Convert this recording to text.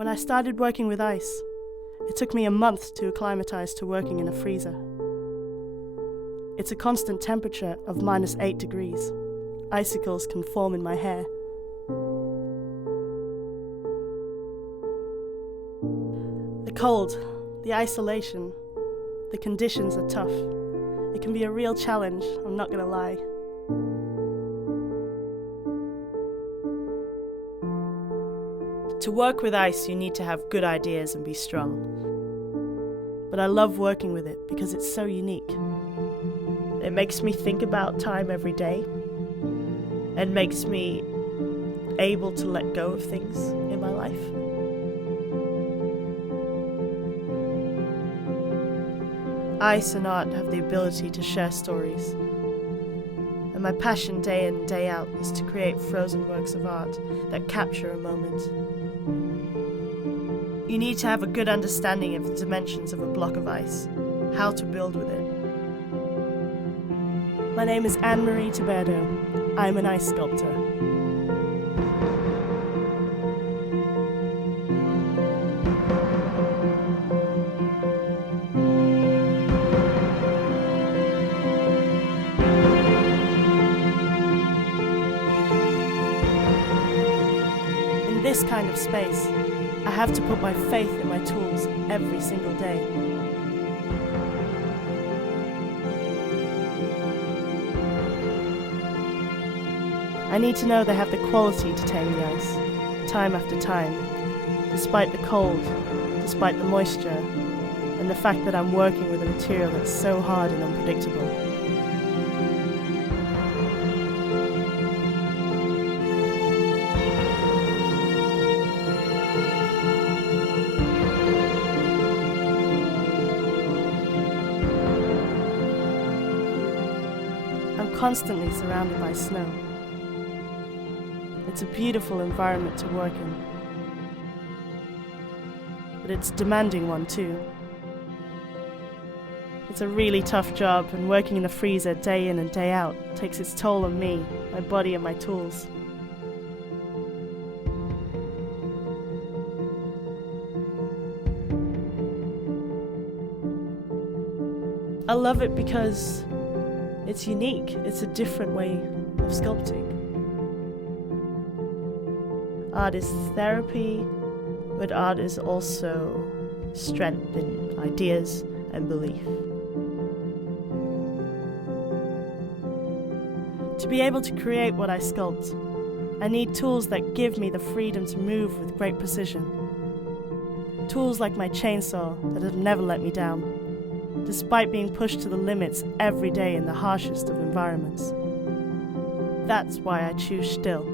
When I started working with ice, it took me a month to acclimatize to working in a freezer. It's a constant temperature of -8 degrees. Icicles can form in my hair. The cold, the isolation, the conditions are tough. It can be a real challenge, I'm not gonna lie. To work with ice, you need to have good ideas and be strong. But I love working with it because it's so unique. It makes me think about time every day and makes me able to let go of things in my life. Ice and art have the ability to share stories. And my passion day in and day out is to create frozen works of art that capture a moment. You need to have a good understanding of the dimensions of a block of ice, how to build with it. My name is Anne Marie Taberdo. I'm an ice sculptor. In this kind of space, I have to put my faith in my tools every single day. I need to know they have the quality to tame the ice, time after time, despite the cold, despite the moisture, and the fact that I'm working with a material that's so hard and unpredictable. I'm constantly surrounded by snow. It's a beautiful environment to work in, but it's a demanding one too. It's a really tough job, and working in the freezer day in and day out takes its toll on me, my body and my tools. I love it because it's unique. It's a different way of sculpting. Art is therapy, but art is also strength in ideas and belief. To be able to create what I sculpt, I need tools that give me the freedom to move with great precision. Tools like my chainsaw that have never let me down, despite being pushed to the limits every day in the harshest of environments. That's why I choose Stihl.